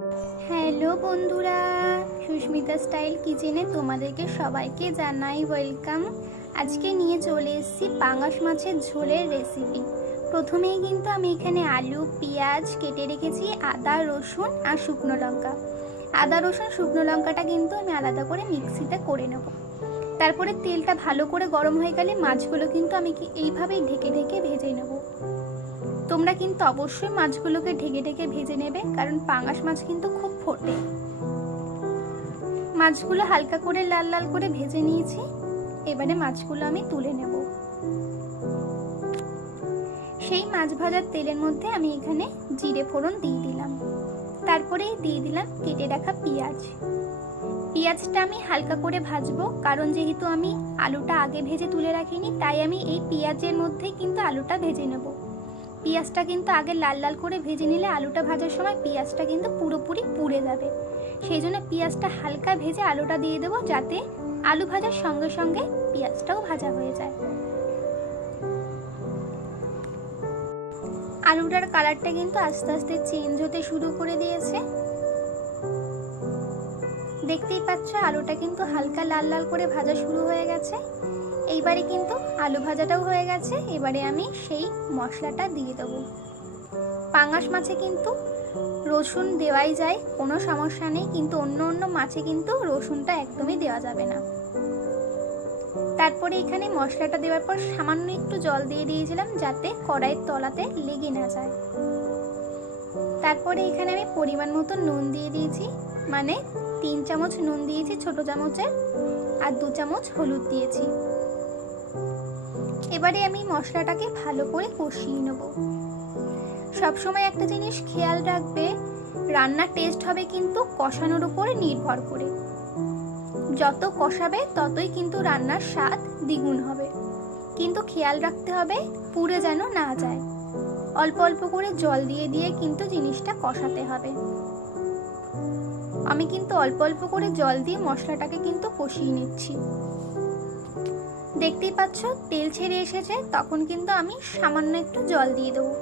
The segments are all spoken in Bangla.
হ্যালো বন্ধুরা, সুস্মিতা স্টাইল কিচেনে তোমাদেরকে সবাইকে জানাই ওয়েলকাম। আজকে নিয়ে চলে এসেছি পাঙাশ মাছের ঝোলের রেসিপি। প্রথমেই কিন্তু আমি এখানে আলু পেঁয়াজ কেটে রেখেছি, আদা রসুন আর শুকনো লঙ্কা। আদা রসুন শুকনো লঙ্কাটা কিন্তু আমি আলাদা করে মিক্সিতে করে নেব। তারপরে তেলটা ভালো করে গরম হয়ে গেলে মাছগুলো কিন্তু আমি এইভাবেই ঢেকে ঢেকে ভেজে নেব। তোমরা কিন্তু অবশ্যই মাছগুলোকে ঢেকে ঢেকে ভেজে নেবে, কারণ পাঙাশ মাছ কিন্তু খুব ফোটে। মাছগুলো হালকা করে লাল লাল করে ভেজে নিয়েছি। এবারে মাছগুলো আমি তুলে নেব। সেই মাছ ভাজার তেলের মধ্যে আমি এখানে জিরে ফোড়ন দিয়ে দিলাম। তারপরে দিয়ে দিলাম কেটে রাখা পেঁয়াজ। পেঁয়াজটা আমি হালকা করে ভাজবো, কারণ যেহেতু আমি আলুটা আগে ভেজে তুলে রাখিনি, তাই আমি এই পেঁয়াজের মধ্যেই কিন্তু আলুটা ভেজে নেব। পেঁয়াজটা কিন্তু আগে লাল লাল করে ভেজে নিলে আলুটা ভাজার সময় পেঁয়াজটা কিন্তু পুরোপুরি পুড়ে যাবে। সেই জন্য পেঁয়াজটা হালকা ভেজে আলুটা দিয়ে দেবো, যাতে আলু ভাজার সঙ্গে সঙ্গে পেঁয়াজটাও ভাজা হয়ে যায়। আলুটার কালারটা কিন্তু আস্তে আস্তে চেঞ্জ হতে শুরু করে দিয়েছে। দেখতেই পাচ্ছ আলুটা কিন্তু হালকা লাল লাল করে ভাজা শুরু হয়ে গেছে। এইবারে কিন্তু আলু ভাজাটাও হয়ে গেছে। এবারে আমি সেই মশলাটা দিয়ে দেবো। পাঙাশ মাছে কিন্তু রসুন দেওয়াই যায়, কোনো সমস্যা নেই, কিন্তু অন্য মাছে কিন্তু রসুনটা একদমই দেওয়া যাবে না। তারপরে এখানে মশলাটা দেওয়ার পর সামান্য একটু জল দিয়ে দিয়েছিলাম, যাতে কড়াইয়ের তলাতে লেগে না যায়। তারপরে এখানে আমি পরিমাণ মতো নুন দিয়ে দিয়েছি, মানে 3 চামচ নুন দিয়েছি ছোট চামচের, আর 2 চামচ হলুদ দিয়েছি। এবারে আমি মশলাটাকে ভালো করে কষিয়ে নেব। সবসময় একটা জিনিস খেয়াল রাখবে, রান্নার টেস্ট হবে কিন্তু কষানোর উপরে নির্ভর করে। যত কষাবে ততই কিন্তু রান্নার স্বাদ দ্বিগুণ হবে। কিন্তু খেয়াল রাখতে হবে পুড়ে যেন না যায়। অল্প অল্প করে জল দিয়ে দিয়ে কিন্তু জিনিসটা কষাতে হবে। আমি কিন্তু অল্প অল্প করে জল দিয়ে মশলাটাকে কিন্তু কষিয়ে নিচ্ছি। দেখতেই পাচ্ছ তেল ছেড়ে এসেছে, তখন কিন্তু আমি সামান্য একটু জল দিয়ে দেবো।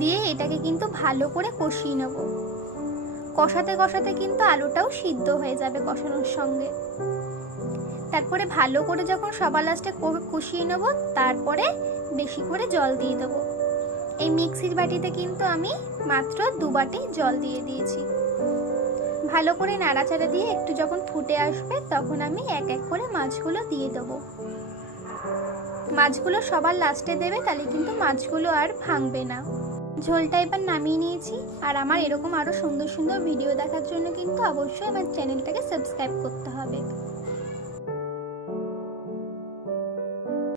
দিয়ে এটাকে কিন্তু ভালো করে কষিয়ে নেব। কষাতে কষাতে কিন্তু আলুটাও সিদ্ধ হয়ে যাবে কষানোর সঙ্গে। তারপরে ভালো করে যখন সবার লাস্টে কষিয়ে নেব, তারপরে বেশি করে জল দিয়ে দেবো। এই মিক্সির বাটিতে কিন্তু আমি মাত্র 2 বাটি জল দিয়ে দিয়েছি। ভালো করে নাড়াচাড়া দিয়ে একটু যখন ফুটে আসবে, তখন আমি এক এক করে মাছগুলো দিয়ে দেবো। মাছগুলো সবার লাস্টে দেবে, তাহলে কিন্তু মাছগুলো আর ভাঙবে না। ঝোলটা এবার নামিয়ে নিয়েছি। আর আমার এরকম আরও সুন্দর সুন্দর ভিডিও দেখার জন্য কিন্তু অবশ্যই আমার চ্যানেলটাকে সাবস্ক্রাইব করতে হবে।